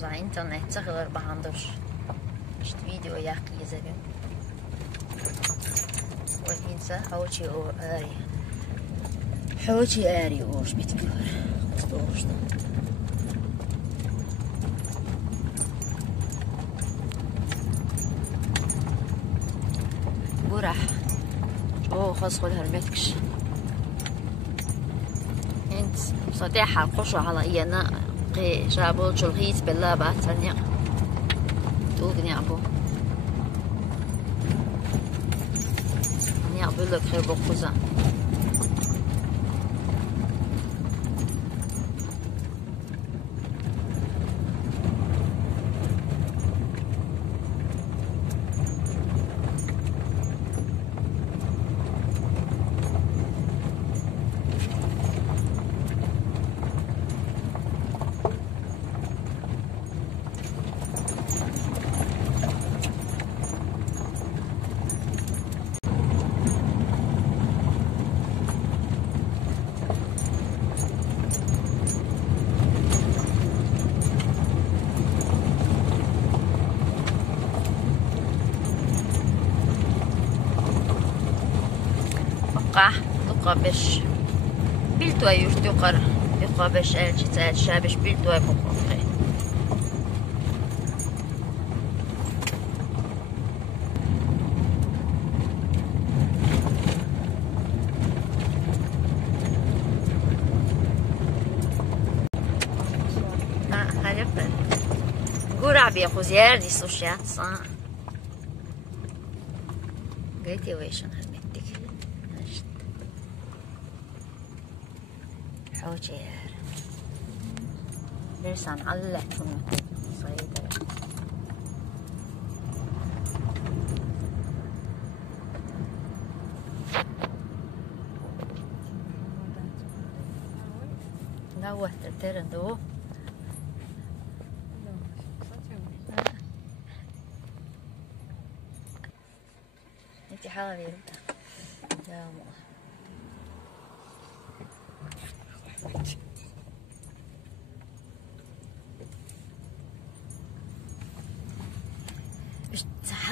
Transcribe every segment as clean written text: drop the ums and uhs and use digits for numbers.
За интернет цагаар баандууш. Шт видео яах гэсэн. Ой инса хаучи оо ари. Хаучи ари оо шмитгэр. Стоошто. Гурах. Оо خاص هرمتكش. انت صديحة قشو على انا قي شابو شلغيت بالله باترنيا توغني ابو نيا بلوك خير بقوزا قابش بيلتوا يشتقر يقابش الجتال شابش بيلتوا بقوقي خليفة قرع بيخوزيار دي سوشيات صح قلتي ويشن حوجير لسان علقكم صيدة نوه ترندو انتي حالة يا مو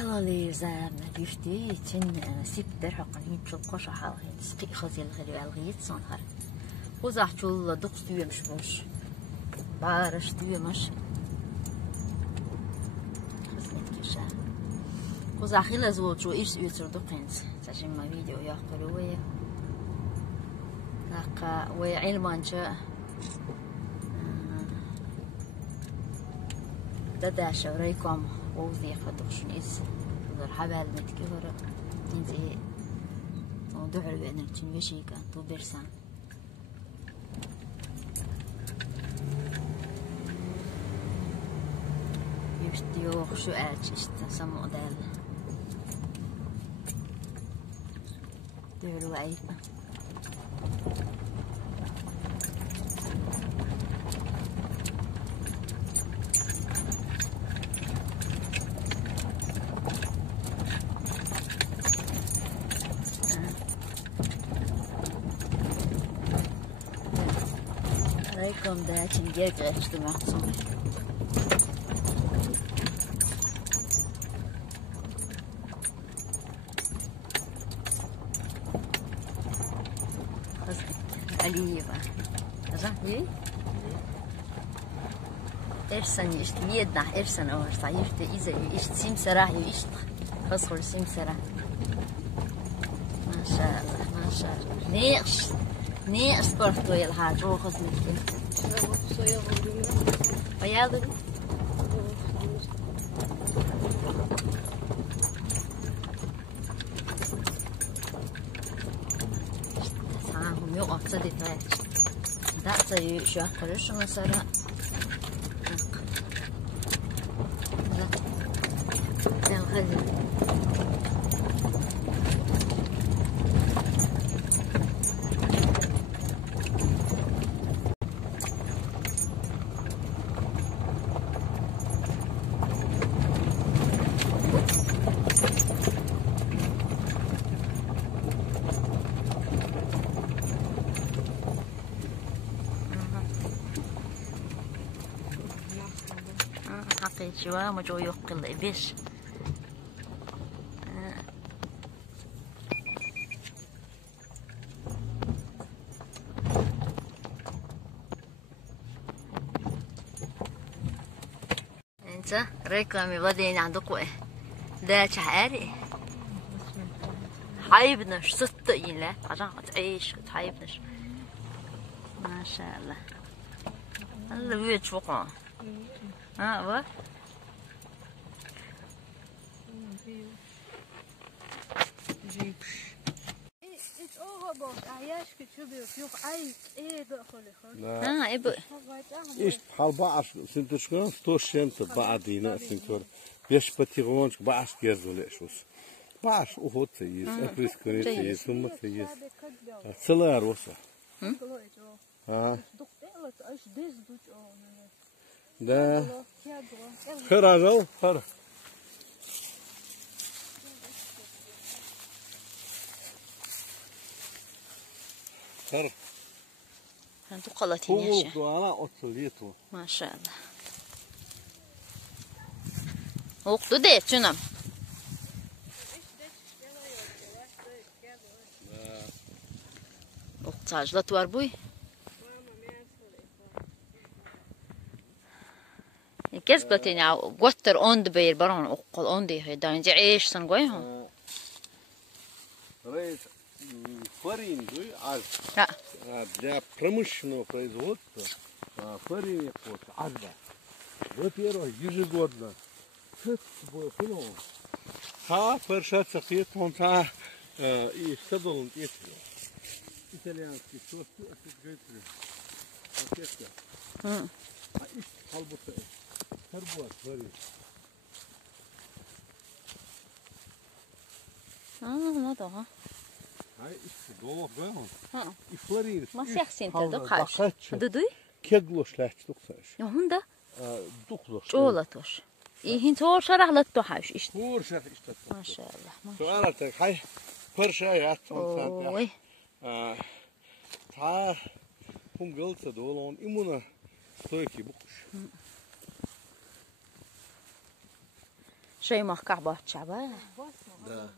حالي زعما بيفتي تن سيب درح قليل شقش حالي سقي خزي الغلي الغيت صنهر وزح شول دقس ديو مش بارش ديو مش خزنت كشا وزح خيلا زول شو إيش يصير دقنس تجمع فيديو يأكلوا ويا ناقة وعلمان شاء دداش وريكم ووزي خدوش نيس حبال متكهرة انتي موضوع بأنك تنوشي كان تو برسان يشتيو شو أجشت سمو دال دولو عيفة Kom daar in die rechts te maken. Aliva. Zahri? إرسن يشت بيدنا إرسن أو صعيفت إذا يشت سيم سراح يشت خصر سيم سراح. ما شاء الله ما شاء الله. نيش برضو يلحق روح خصني. Bayağı هم يقع صدي فات ده زي شو أخرش مثلا لا خلي حقيقي شوا مجو يقل بيش انت ريكلامي بدين عندك ايه ده شعاري حيبنش ستين لا عشان تعيش حيبنش ما شاء الله هلا بيت فوقه ها بقى ها ايه إيش حال بعض سنتشكون ستوشين تبعدينا سنتور بيش بتيغونش بعض كيرزوليشوس بعض أخوت سيس أبريس كوني سيس ثم سيس سلار وصل ها ده خرجوا خرج خرج انتو قلتين يا شيخ هو أصليته ما شاء الله وقتو ديت شنو وقت عجلت واربوي كسبتين يا قطر اوند بير برون اقل اوندي هي داين جي عيش سنقويهم رئيس фарин аз для промышленного производства фарин азба. Во-первых, ежегодно перша цахет он и садол итальянский сорт а их халбута карбуат фарин. надо, ага. Hij is gedolf wel. Ha. Ik floreer. Maar zeg Sinter, dat gaat. Dat doe je? Keglo slecht toch zeg. Ja, honda? Doklos. Çoğulatos. İhin çoğu şarahlat tohaş işte. Hoor zeg is dat. Maşallah. Zo aan het hij per se ja van Oy. ta hum gılsa dolon imuna stoyki bukuş. Şey mahkah bahçaba. Da.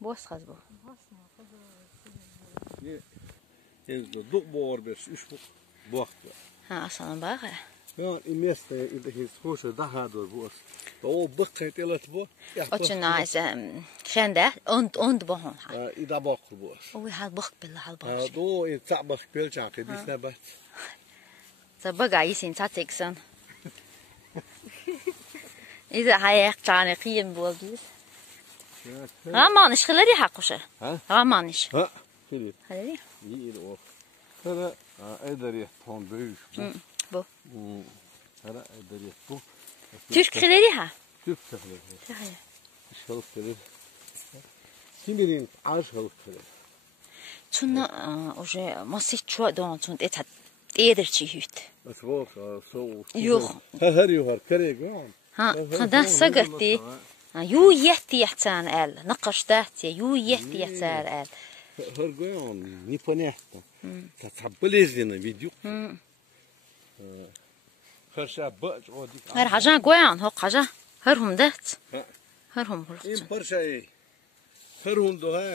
Boş kız bu. Ezdo dok boor bes üç bok. Ha aslan bak. Ja, in meeste in de hoogste dag door boos. O bakket elet bo. Oçuna ise şende ond bohon. İda bak boos. O hal bak billah hal bak. Do in tabak pelçak disne bat. Sabah yisin tateksan. İza hayak tane qiyim boldu. Raman işleri hakkışı. Raman iş. Ha, şöyle. Hadi. İyi o. Hara ederi ton büyük. Bu. Hara ederi bu. Türkleri ha. Türkleri. Hayır. Şalkları. Kimin aşalkları. Çuna oje masih çoğu don çun etat ederçi hüt. Asbok so. Yok. Her yuhar kare gam. Ha, da sagati. Ju jättejättsän el. Naqashtati ju jättejättsär el. Her gam ni понятно. Tatabelezina video. Her şabaj odik. Her hajan goyan ho qaja. Her hum dat. Her hum İn hulqt. parşay. Her hundo ha.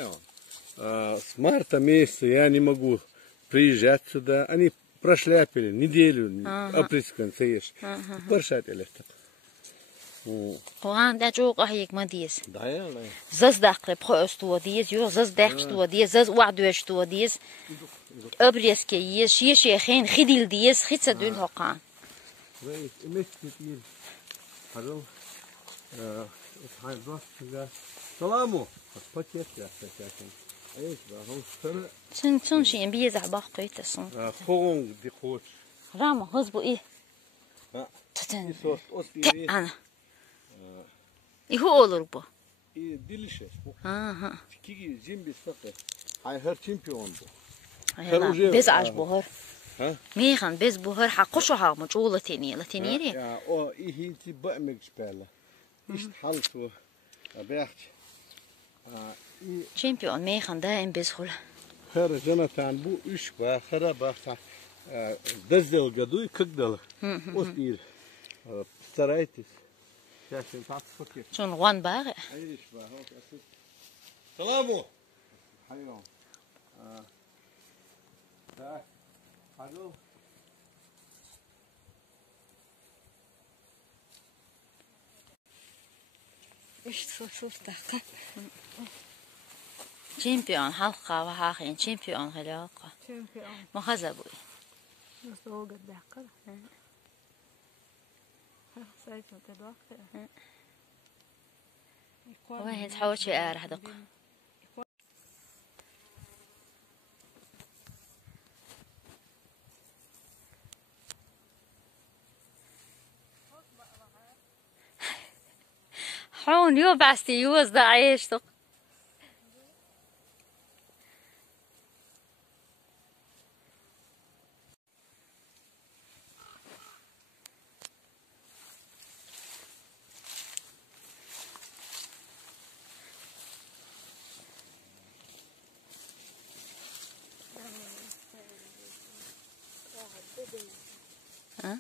С марта месяца я не могу приезжать сюда. Они прошляпили неделю, апрельскую сеешь. Паршат электро. Qoğan da çok ahiyek madiyes. Dayalı. Zaz daqre prostu diyes, yo zaz daqstu diyes, zaz wa'dushtu diyes. Öbreske yes, şeyhin khidil diyes, khitsa dün hoqan. Reis, emekli değil. Harıl. Hayır, dostlar. Salamu. Paket yapacaklar. Evet, bakalım. Çın şeyin bir zahbaq qoytasın. Xoğun di xoç. Rama hız bu iyi. Ha. Tutun. Osti. Ana. İhu olur bu. Delicious. Aha. Kiki jimbi sakı. Hay her champion bu. Hayla. Bez aj bu her. Ha? Meyhan bez bu her haqqushu ha muçula teni, la teniri. Ya o ihinti ba'mek spela. İşte halsu. Abecht. Champion meyhan da en bez hul. Her Jonathan bu iş var. Her baksa. Dezzel gaduy kıkdal. Ostir. Постарайтесь. Сейчас им так фокер. شون غوان باغي ايش بقى هو اساس سلامو حيو تعال حلو ايش صوف تحت شامبيون حلقة وحاخين شامبيون غلاقة شامبيون مخزبوي نصو قد دقل سايت متدوقع وين تحوشي أرح دق حون يو بعستي يوز دا عيش دق ها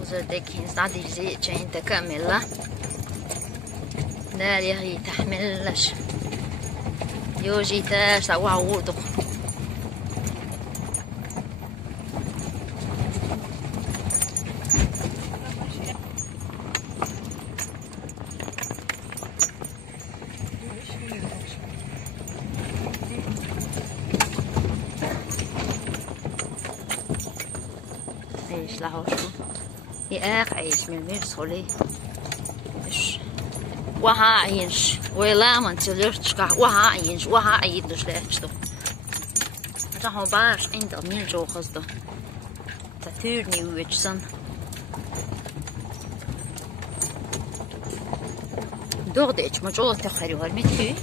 وزدك هنستعدي زي تشين تكملة داري هي تحملش يوجي تاش سوا عودق ايش لا شو ياخ عيش من غير صلي ايش وها عينش ولا ما تليش وها عينش وها عيدش لاشتو راهو باش عند من جو خصده تثيرني ويتشسن دغديش مجول تخري والمتي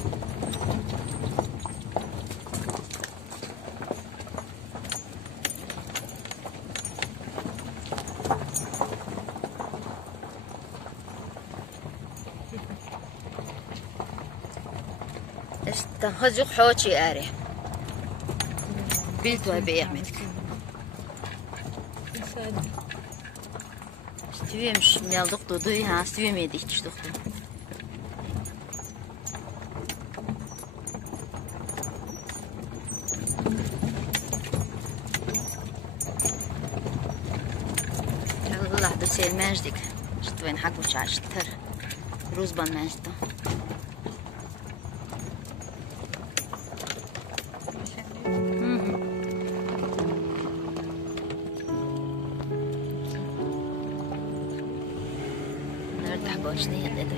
استنخذ حوشي أري بيلتو بيعملك استوي مش ميال دكتور دوي ها استوي ميديش دكتور الله دسي ماجدك شتوين حق وش عشتر روز بان ماجده نرتاح بوشني هدد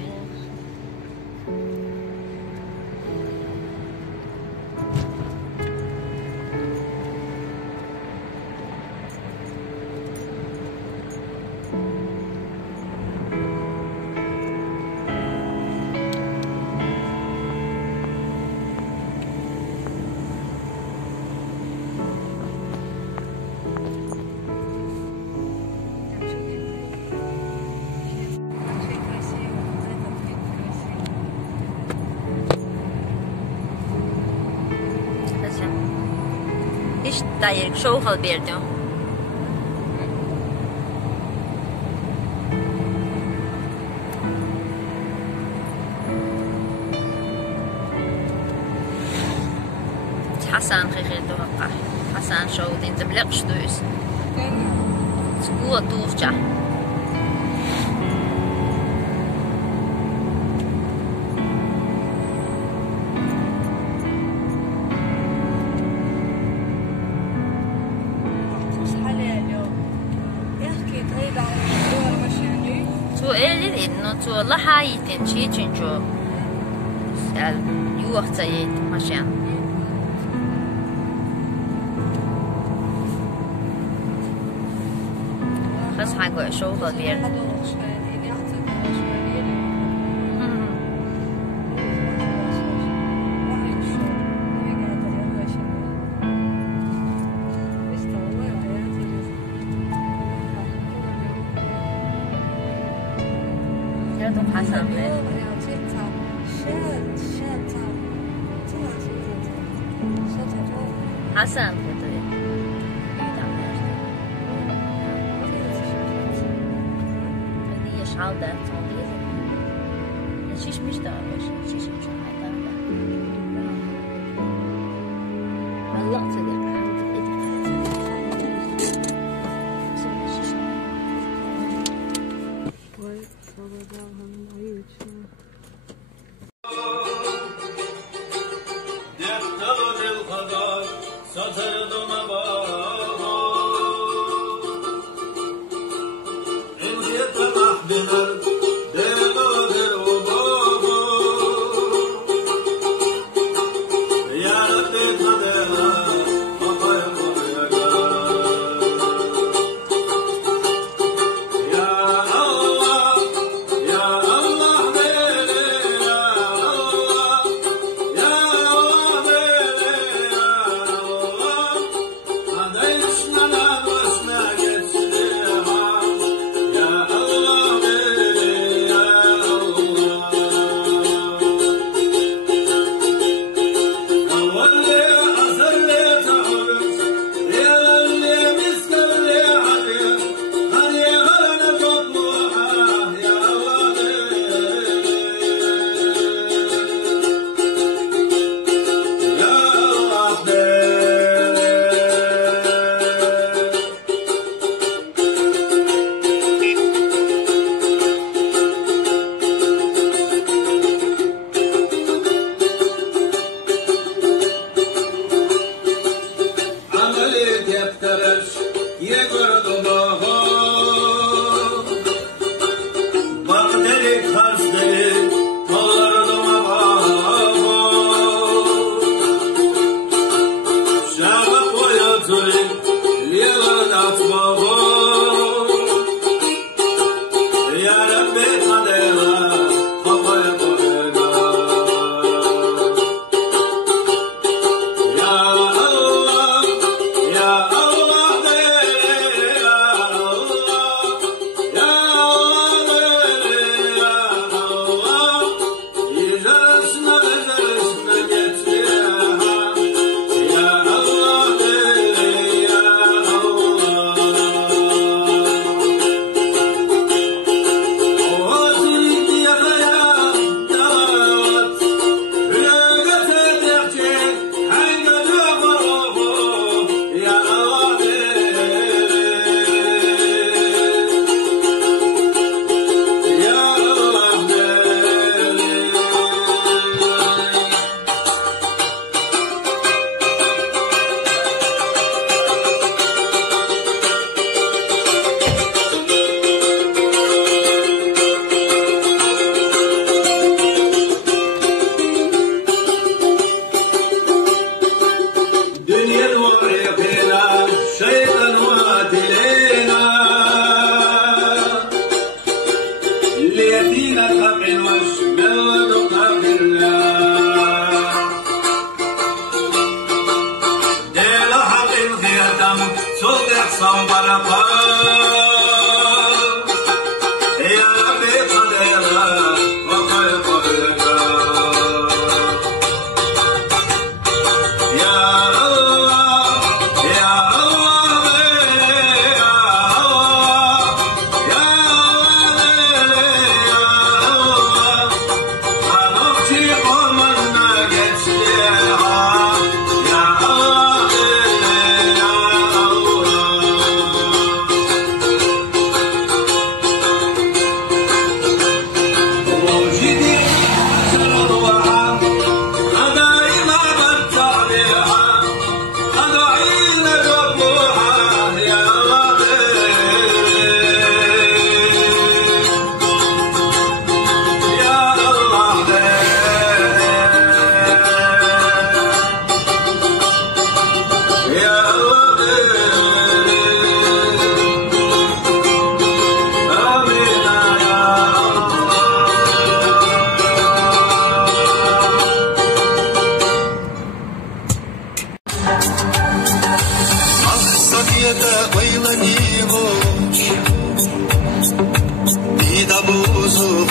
İşte dayı şov hal verdim. حسن خير توقع حسن شو دين تبلغش دوس سقوط توفجع تو لحايتين شي تنجو سال يوقت زيت ماشي خلاص حاجة شغل بيرد هذا حسن ليه حسن كده هذه شعال ده صغير شيش مش ده شيش مش هذا والله صدق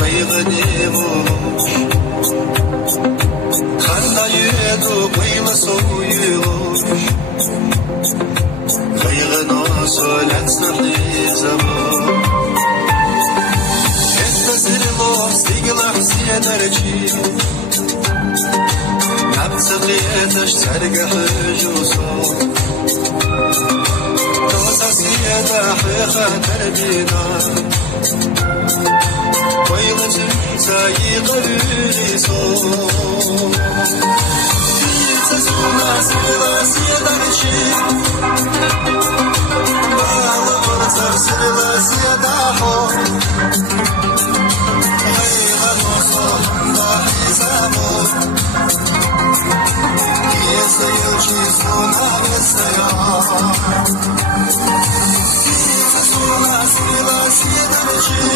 غيغنيبو خلنا يدو قيمة سويغوش غيغنو سولك سحيزبو استسرلو سيغلح سيدرجي نبتقيتش ترقح جوسو توسع سيدا حيخة تربينا ويغ جنسا يقرري صوت تسونا سيدا سيدرجي بالا ورسر سيدا سيدا حور غيغ الوصول حسابو يسيرجي سونا بالسيارة سونا سيدا سيدرجي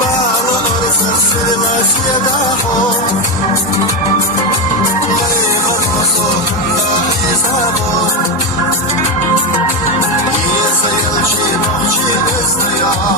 بالا ورسر سيدا سيدا حور غيغ الوصول حسابو يسيرجي محجي بالسيارة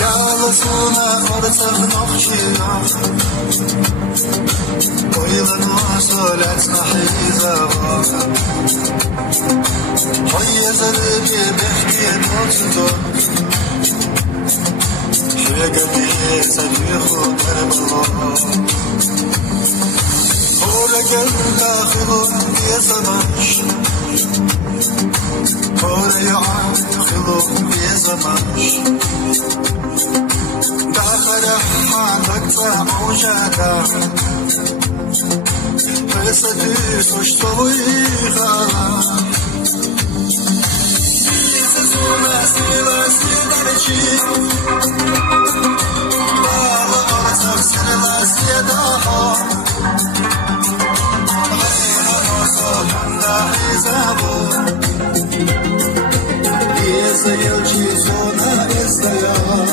Yalasuna ortak nokşina Oylanma solet nahizava Hayyazarı bir behti noksudu Şegadi sadiyhu terbala Ora gel dahilu yasamaş Ora ya'akhilu yasamaş داخل حالك فعوجادا فلسدي سشتويها سسونا سيلا سيدرجي بالا ورسر سيلا سيداها غير نصر حمدا حزابو يسيلجي سونا استيار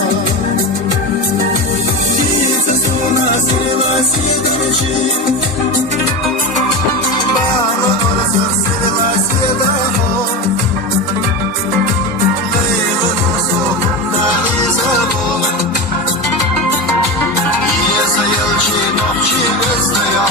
Sila siederci Bala orasar sila siedaho Leyla noso dahizabo Yesayelci nohci bestaya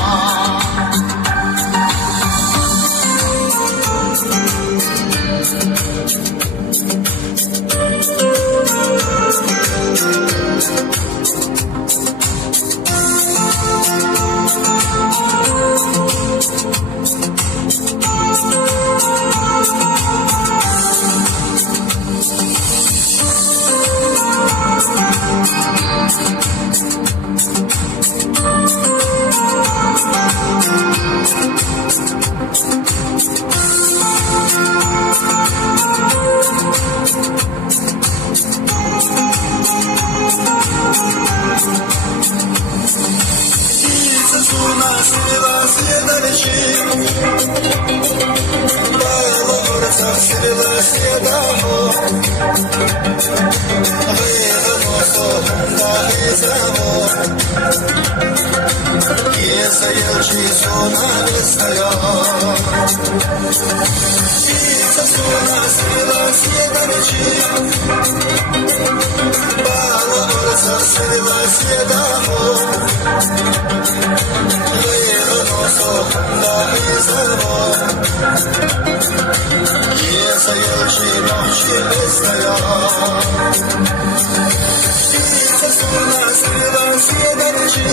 Yesayelci sona istaya Sasuna sila siederci Bala orasar sila siedaho Leyla noso dahizabo Yesayelci nohci istaya Sasuna sila siederci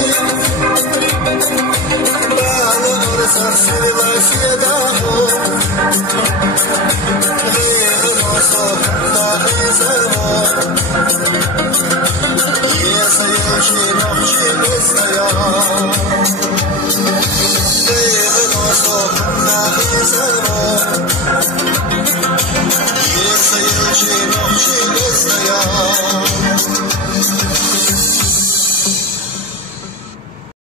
Bala orasar sila siedaho Leyla noso dahizabo Yesayelci sayılşı nohçi besnaya Değgin soğukna izero Sayılşı nohçi besnaya